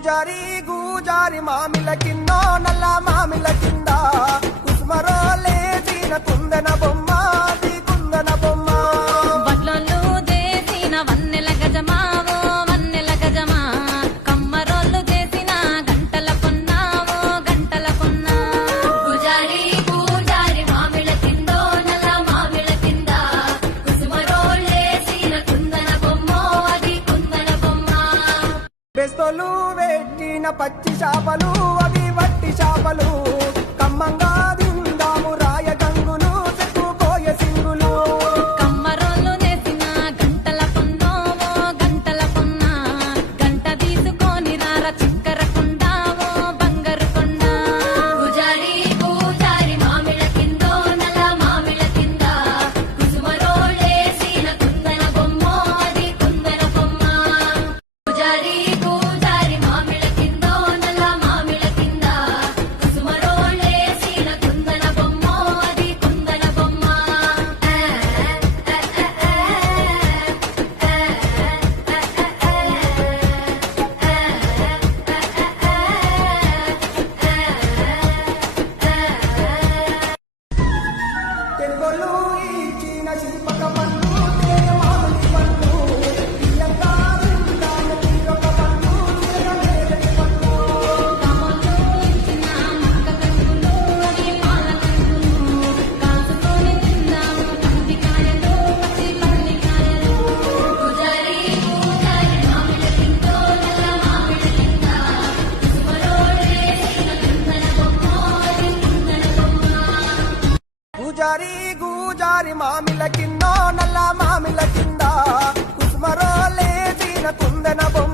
గూజారి గూజారి మామిల కిందో నల్ల మామిల కింద కుసుమరోలేసిన కుందన బొమ్మ అది కుందన బొమ్మ వడ్లొల్లు చేసిన వన్నెల గజమావో వన్నెల గజమా కమ్మరోళ్ళు చేసిన గంటల కొన్నావో గంటల కొన్నా పూజారి పూజారి మామిళ్ళ కిందో నల్ల మామిళ్ళ కింద కుసుమరోళ్ళేసిన కుందన బొమ్మ అది కుందన బొమ్మ బెస్తోలు పెట్టిన పచ్చి చేపలు అవి వట్టి చేపలు కమ్మంగా దిందాము రాయ గంగులు చెక్కుకోయ సింగులు కమ్మరోళ్ళు చేసిన గంటల కొన్నోవో గంటల కొన్నా గంట తీసుకొని రార చిక్కర కొండావో బంగారు కొండ పూజారి పూజారి మామిళ్ళ కిందో నల్ల మామిళ్ళ కింద కుసుమరోళ్ళేసిన కుందన బొమ్మ అది కుందన బొమ్మ పూజారి పూజారి మామిళ్ళ కిందో నల్ల మామిళ్ళ కింద కుసుమరోళ్ళేసిన కుందన బొమ్మ అది కుందన బొమ్మ తెలుగోళ్ళు ఇచ్చిన శిల్పక పన్ను తేనె మామిడి పన్ను తీయంగా దిందాము తీరొక పన్ను తీర నేరటి పన్ను రామోళ్ళు ఇచ్చిన మక్క కంకులు అవి పాల కంకులు కాసుకొని తిందాము పందికాయలు పచ్చి పందికాయలు పూజారి పూజారి మామిళ్ళ కిందో నల్ల మామిళ్ళ కింద కుసుమరోళ్ళేసిన కుందన బొమ్మ అది కుందన బొమ్మ గూజారి గూజారి మామిల కిందో నల్ల మామిల కింద కుసుమరోలేసిన కుందన బొమ్మ